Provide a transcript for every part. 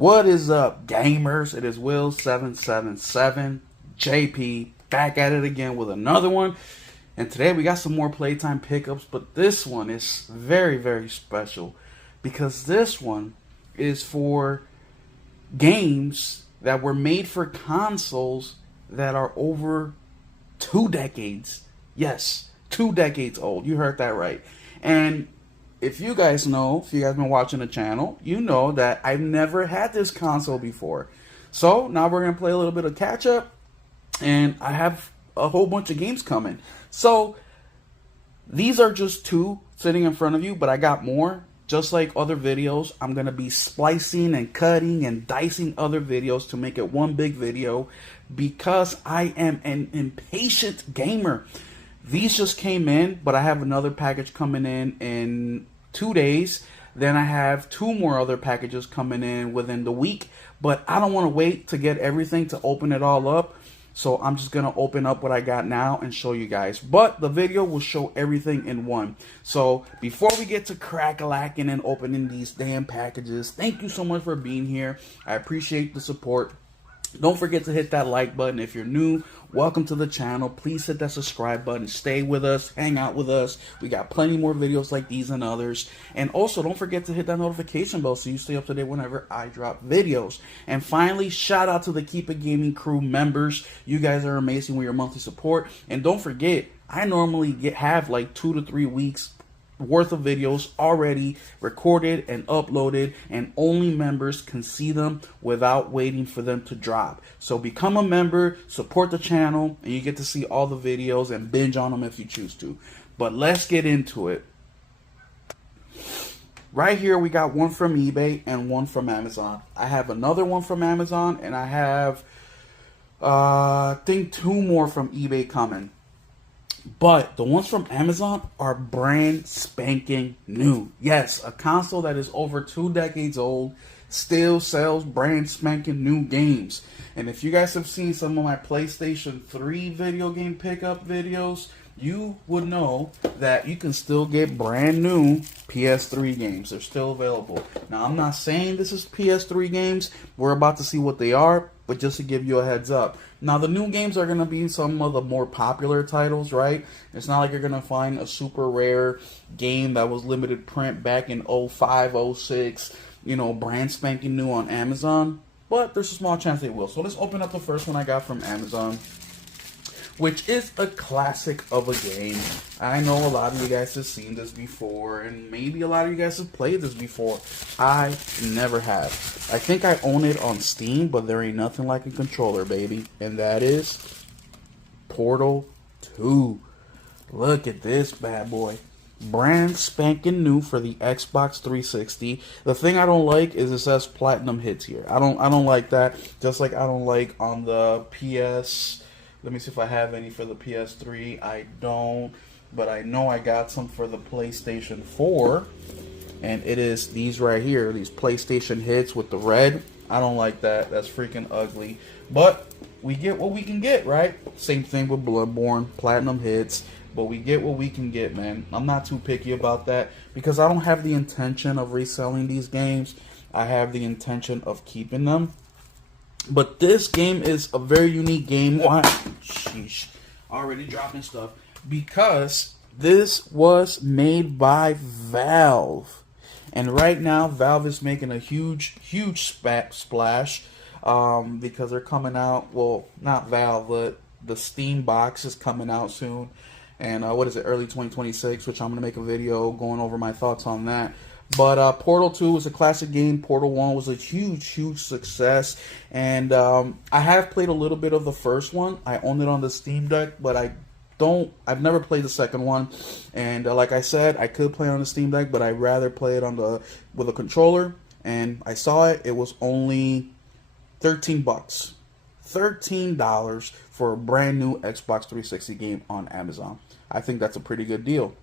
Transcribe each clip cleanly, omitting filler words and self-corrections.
What is up, gamers? It is Will777 JP back at it again with another one. And today we got some more Playtime pickups, but this one is very, very special because this one is for games that were made for consoles that are over 2 decades. Yes, 2 decades old. You heard that right. And if you guys know, if you guys been watching the channel, you know that I've never had this console before. So now we're going to play a little bit of catch up, and I have a whole bunch of games coming. So these are just 2 sitting in front of you, but I got more. Just like other videos, I'm going to be splicing and cutting and dicing other videos to make it one big video because I am an impatient gamer. These just came in, but I have another package coming in 2 days. Then I have 2 more other packages coming in within the week. But I don't want to wait to get everything to open it all up. So I'm just going to open up what I got now and show you guys. But the video will show everything in one. So before we get to crack-a-lacking and opening these damn packages, thank you so much for being here. I appreciate the support. Don't forget to hit that like button. If you're new, welcome to the channel. Please hit that subscribe button. Stay with us. Hang out with us. We got plenty more videos like these and others. And also, don't forget to hit that notification bell so you stay up to date whenever I drop videos. And finally, shout out to the Keep It Gaming crew members. You guys are amazing with your monthly support. And don't forget, I normally have like 2 to 3 weeks worth of videos already recorded and uploaded, and only members can see them without waiting for them to drop. So become a member, support the channel, and you get to see all the videos and binge on them if you choose to. But let's get into it. Right here we got one from eBay and one from Amazon. I have another one from Amazon, and I have I think 2 more from eBay coming. But the ones from Amazon are brand spanking new. Yes, a console that is over 2 decades old still sells brand spanking new games. And if you guys have seen some of my PlayStation 3 video game pickup videos, you would know that you can still get brand new PS3 games. They're still available. Now, I'm not saying this is PS3 games. We're about to see what they are, but just to give you a heads up. Now, the new games are going to be some of the more popular titles, right? It's not like you're going to find a super rare game that was limited print back in 05, 06, you know, brand spanking new on Amazon. But there's a small chance they will. So let's open up the first one I got from Amazon, which is a classic of a game. I know a lot of you guys have seen this before, and maybe a lot of you guys have played this before. I never have. I think I own it on Steam, but there ain't nothing like a controller, baby. And that is Portal 2. Look at this bad boy. Brand spanking new for the Xbox 360. The thing I don't like is it says platinum hits here. I don't like that. Just like I don't like on the PS. Let me see if I have any for the PS3. I don't, but I know I got some for the PlayStation 4. And it is these right here, these PlayStation hits with the red. I don't like that. That's freaking ugly. But we get what we can get, right? Same thing with Bloodborne, platinum hits. But we get what we can get, man. I'm not too picky about that because I don't have the intention of reselling these games. I have the intention of keeping them. But this game is a very unique game. Why? Sheesh. Already dropping stuff. Because this was made by Valve. And right now, Valve is making a huge splash. Because they're coming out, well, not Valve, but the Steam box is coming out soon. And what is it, early 2026, which I'm going to make a video going over my thoughts on that. But Portal 2 was a classic game. Portal 1 was a huge success. And I have played a little bit of the first one. I own it on the Steam Deck, but I've never played the second one. And like I said, I could play on the Steam Deck, but I'd rather play it on with a controller. And I saw it. It was only $13. $13 for a brand new Xbox 360 game on Amazon. I think that's a pretty good deal.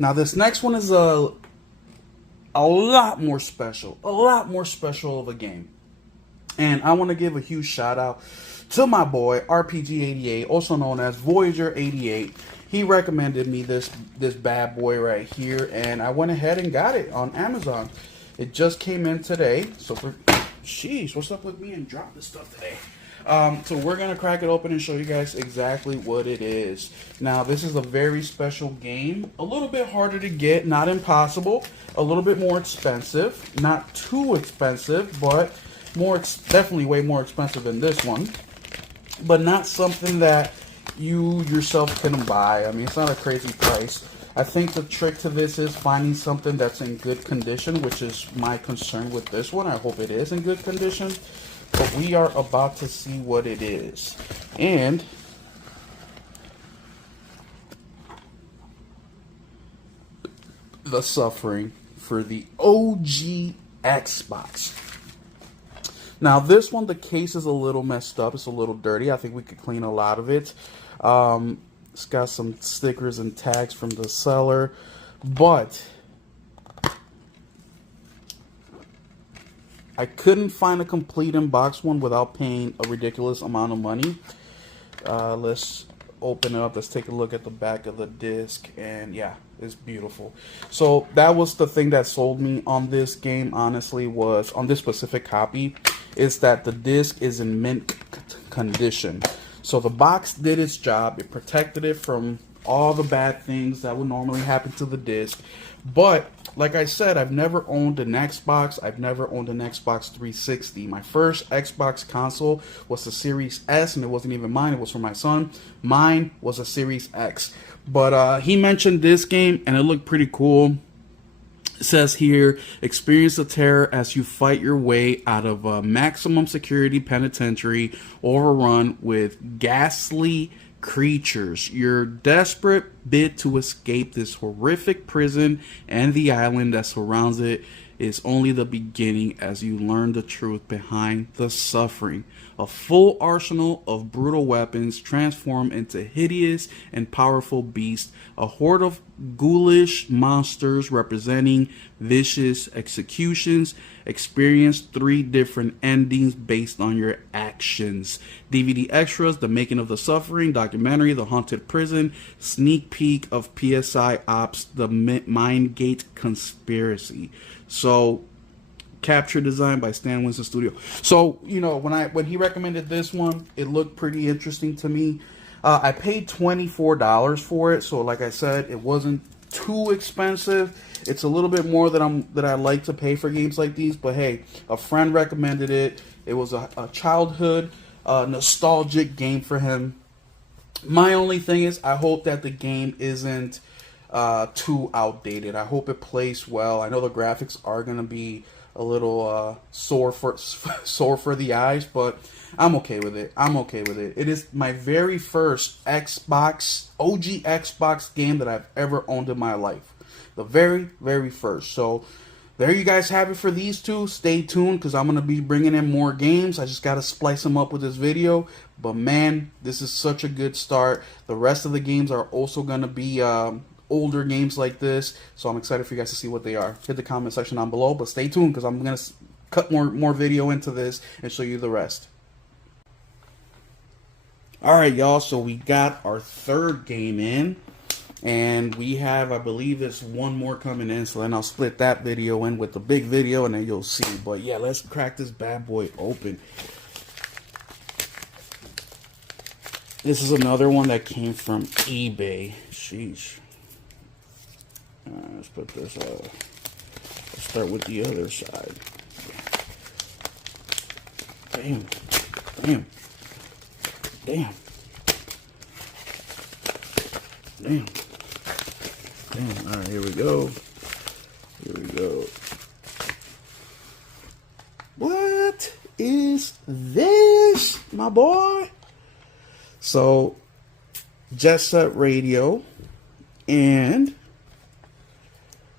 Now this next one is a lot more special of a game. And I want to give a huge shout out to my boy RPG88, also known as Voyager88. He recommended me this bad boy right here, and I went ahead and got it on Amazon. It just came in today. So, sheesh, what's up with me and drop this stuff today? So we're going to crack it open and show you guys exactly what it is. Now, this is a very special game. A little bit harder to get, not impossible. A little bit more expensive. Not too expensive, but definitely way more expensive than this one. But not something that you yourself can buy. I mean, it's not a crazy price. I think the trick to this is finding something that's in good condition, which is my concern with this one. I hope it is in good condition. But we are about to see what it is. And the suffering for the OG Xbox. Now this one, the case is a little messed up. It's a little dirty. I think we could clean a lot of it. It's got some stickers and tags from the seller. But I couldn't find a complete in-box one without paying a ridiculous amount of money. Let's open it up. Let's take a look at the back of the disc. And yeah, it's beautiful. So that was the thing that sold me on this game, honestly, was on this specific copy, is that the disc is in mint condition. So the box did its job. It protected it from all the bad things that would normally happen to the disc. But like I said, I've never owned an Xbox. I've never owned an Xbox 360. My first Xbox console was the Series S, and it wasn't even mine. It was for my son. Mine was a Series X. But he mentioned this game, and it looked pretty cool. It says here, experience the terror as you fight your way out of a maximum security penitentiary overrun with ghastly creatures. Your desperate bid to escape this horrific prison and the island that surrounds it is only the beginning as you learn the truth behind the suffering. A full arsenal of brutal weapons transform into hideous and powerful beasts, a horde of ghoulish monsters representing vicious executions. Experience 3 different endings based on your actions. DVD extras, The Making of the Suffering, documentary, The Haunted Prison, sneak peek of PSI Ops, The Mindgate Conspiracy. So, capture design by Stan Winston Studio. So, you know, when he recommended this one, it looked pretty interesting to me. I paid $24 for it, so like I said, it wasn't too expensive. It's a little bit more that I like to pay for games like these, but hey, a friend recommended it. It was a childhood nostalgic game for him. My only thing is, I hope that the game isn't too outdated. I hope it plays well. I know the graphics are gonna be a little sore for the eyes, but I'm okay with it. I'm okay with it. It is my very first Xbox, OG Xbox game that I've ever owned in my life. The very, very first. So there you guys have it for these two. Stay tuned because I'm going to be bringing in more games. I just got to splice them up with this video. But man, this is such a good start. The rest of the games are also going to be older games like this. So I'm excited for you guys to see what they are. Hit the comment section down below. But stay tuned because I'm going to cut more video into this and show you the rest. Alright, y'all. So we got our third game in. And we have, I believe, there's one more coming in. So then I'll split that video in with the big video and then you'll see. But yeah, let's crack this bad boy open. This is another one that came from eBay. Sheesh. Let's put this, let's start with the other side. Damn. Damn. Damn. Damn. Damn. Alright, here we go. Here we go. What is this, my boy? So, Jet Set Radio and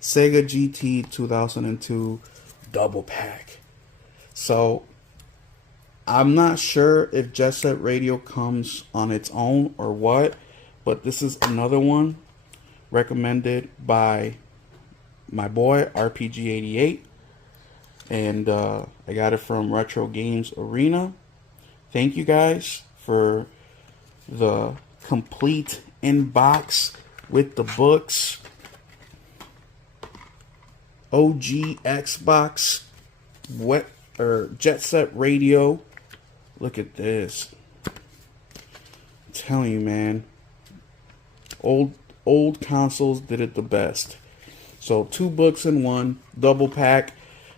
Sega GT 2002 double pack. So, I'm not sure if Jet Set Radio comes on its own or what, but this is another one recommended by my boy RPG88, and I got it from Retro Games Arena. Thank you guys for the complete inbox with the books OG Xbox Jet Set Radio. Look at this. I'm telling you, man. Old consoles did it the best. So 2 books in one, double pack.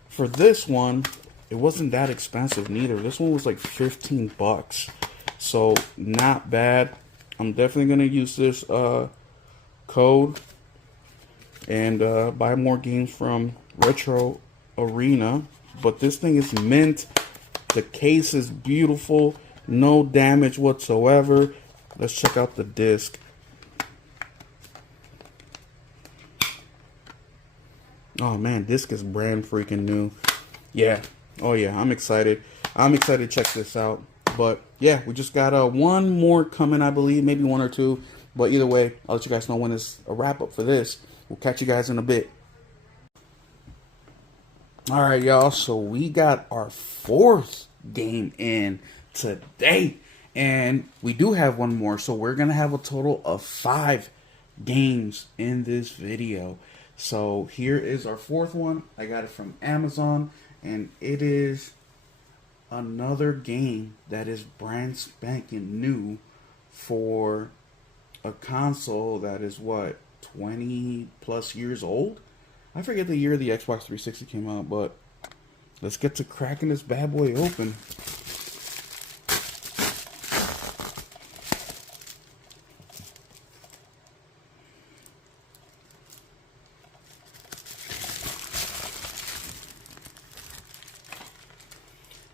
For this one, it wasn't that expensive neither. This one was like 15 bucks. So not bad. I'm definitely going to use this code and buy more games from Retro Arena. But this thing is mint. The case is beautiful. No damage whatsoever. Let's check out the disc. Oh man, disc is brand freaking new. Yeah. Oh yeah, I'm excited. I'm excited to check this out. But yeah, we just got one more coming, I believe, maybe 1 or 2. But either way, I'll let you guys know when it's a wrap up for this. We'll catch you guys in a bit. All right, y'all. So we got our 4th game in today, and we do have one more. So we're gonna have a total of 5 games in this video. So here is our 4th one. I got it from Amazon, and it is another game that is brand spanking new for a console that is what, 20 plus years old? I forget the year the Xbox 360 came out, but let's get to cracking this bad boy open.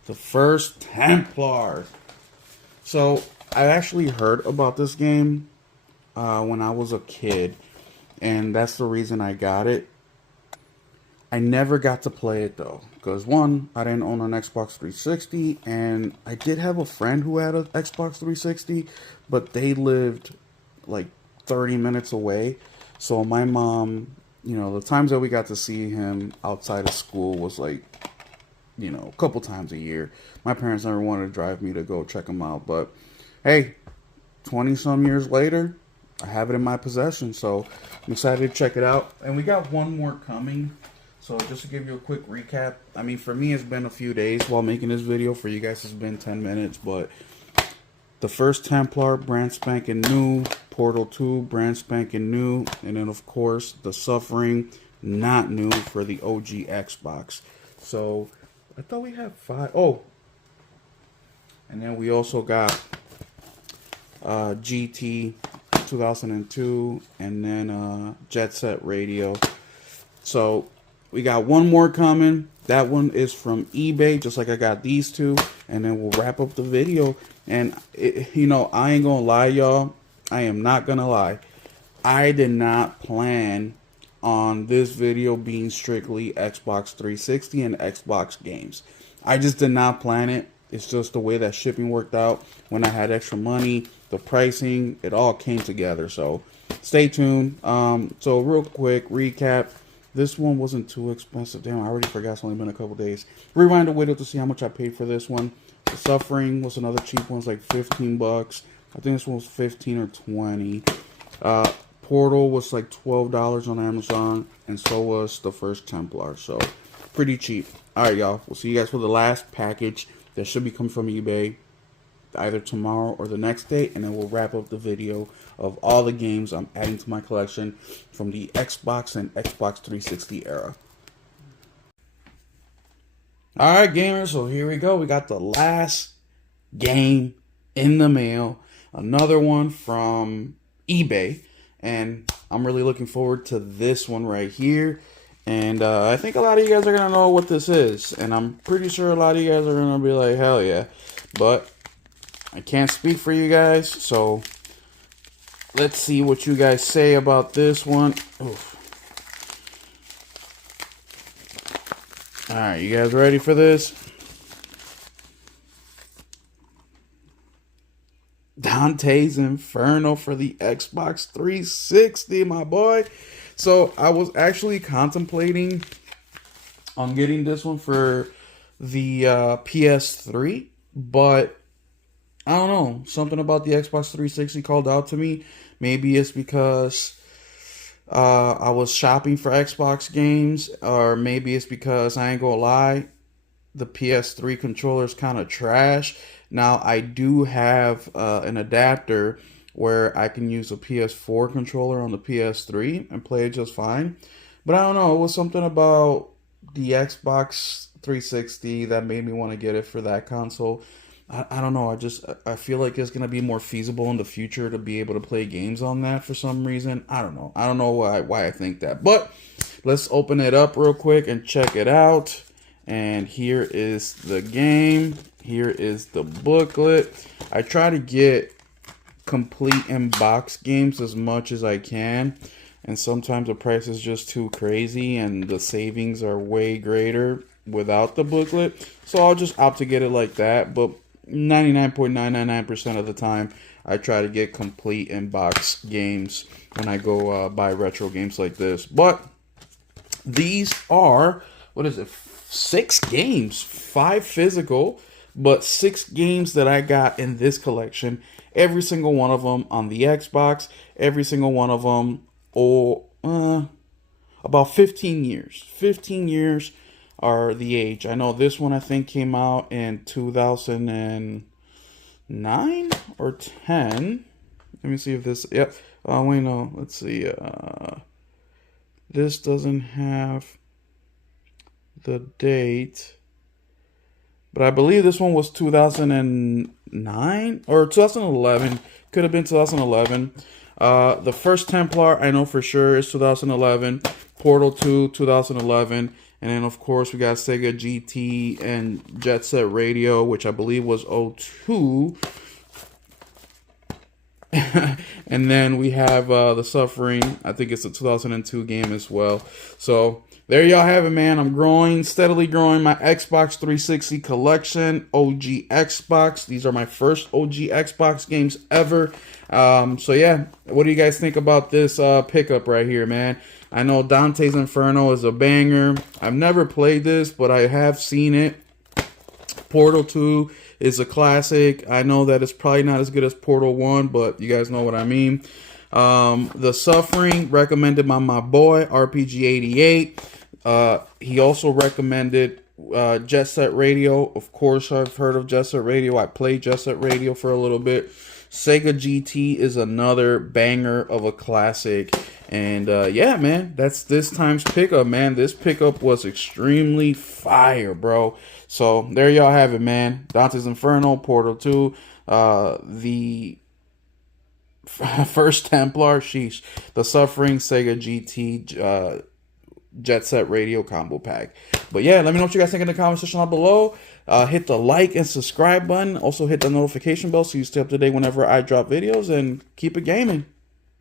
The First Templar. So I actually heard about this game when I was a kid, and that's the reason I got it. I never got to play it though, because one, I didn't own an Xbox 360, and I did have a friend who had an Xbox 360, but they lived like 30 minutes away. So my mom, you know, the times that we got to see him outside of school was like, you know, a couple times a year. My parents never wanted to drive me to go check them out, but hey, 20 some years later, I have it in my possession, so I'm excited to check it out. And we got one more coming. So just to give you a quick recap, I mean, for me, it's been a few days while making this video. For you guys, it's been 10 minutes, but the First Templar, brand spanking new. Portal 2, brand spanking new. And then, of course, The Suffering, not new for the OG Xbox. So I thought we had 5. Oh, and then we also got GT 2002, and then Jet Set Radio. So we got one more coming. That one is from eBay, just like I got these 2, and then we'll wrap up the video. And you know, I ain't gonna lie, y'all. I am not gonna lie. I did not plan on this video being strictly Xbox 360 and Xbox games. I just did not plan it. It's just the way that shipping worked out. When I had extra money, the pricing, it all came together. So stay tuned. So real quick recap. This one wasn't too expensive. Damn, I already forgot. It's only been a couple days. Rewind the video to see how much I paid for this one. The Suffering was another cheap one. It's like 15 bucks. I think this one was 15 or 20. Portal was like $12 on Amazon, and so was the First Templar. So pretty cheap. All right, y'all. We'll see you guys for the last package that should be coming from eBay either tomorrow or the next day, and then we'll wrap up the video of all the games I'm adding to my collection from the Xbox and Xbox 360 era. All right, gamers. So here we go. We got the last game in the mail. Another one from eBay. And I'm really looking forward to this one right here. And I think a lot of you guys are going to know what this is. And I'm pretty sure a lot of you guys are going to be like, hell yeah. But I can't speak for you guys. So let's see what you guys say about this one. Oof. Alright, you guys ready for this? Dante's Inferno for the Xbox 360, my boy. So I was actually contemplating on getting this one for the PS3, but I don't know. Something about the Xbox 360 called out to me. Maybe it's because I was shopping for Xbox games, or maybe it's because I ain't gonna lie, the PS3 controller is kind of trash. Now I do have an adapter where I can use a PS4 controller on the PS3 and play it just fine. But I don't know, it was something about the Xbox 360 that made me want to get it for that console. I don't know. I feel like it's gonna be more feasible in the future to be able to play games on that for some reason. I don't know. I don't know why I think that. But let's open it up real quick and check it out. And here is the game. Here is the booklet. I try to get complete in-box games as much as I can. And sometimes the price is just too crazy and the savings are way greater without the booklet. So I'll just opt to get it like that. But 99.999% of the time, I try to get complete in-box games when I go buy retro games like this. But these are, what is it, 6 games, 5 physical, but 6 games that I got in this collection. Every single one of them on the Xbox, every single one of them, about 15 years. 15 years are the age. I know this one I think came out in 2009 or 10. Let me see if this, yep. Wait, no, let's see. This doesn't have the date, but I believe this one was 2009 or 2011. Could have been 2011. The First Templar, I know for sure, is 2011. Portal 2, 2011. And then, of course, we got Sega GT and Jet Set Radio, which I believe was 02. And then we have The Suffering. I think it's a 2002 game as well. So there y'all have it, man. I'm steadily growing my Xbox 360 collection. OG Xbox. These are my first OG Xbox games ever. So yeah, what do you guys think about this pickup right here, man? I know Dante's Inferno is a banger. I've never played this, but I have seen it. Portal 2 is a classic. I know that it's probably not as good as Portal 1, but you guys know what I mean. The Suffering, recommended by my boy, RPG88. He also recommended Jet Set Radio. Of course, I've heard of Jet Set Radio. I played Jet Set Radio for a little bit. Sega GT is another banger of a classic. And yeah, man, that's this time's pickup, man. This pickup was extremely fire, bro. So there y'all have it, man. Dante's Inferno, Portal 2, the First Templar, sheesh, The Suffering, Sega GT, Jet Set Radio combo pack. But yeah, let me know what you guys think in the comment section down below. Hit the like and subscribe button. Also hit the notification bell so you stay up to date whenever I drop videos, and keep it gaming.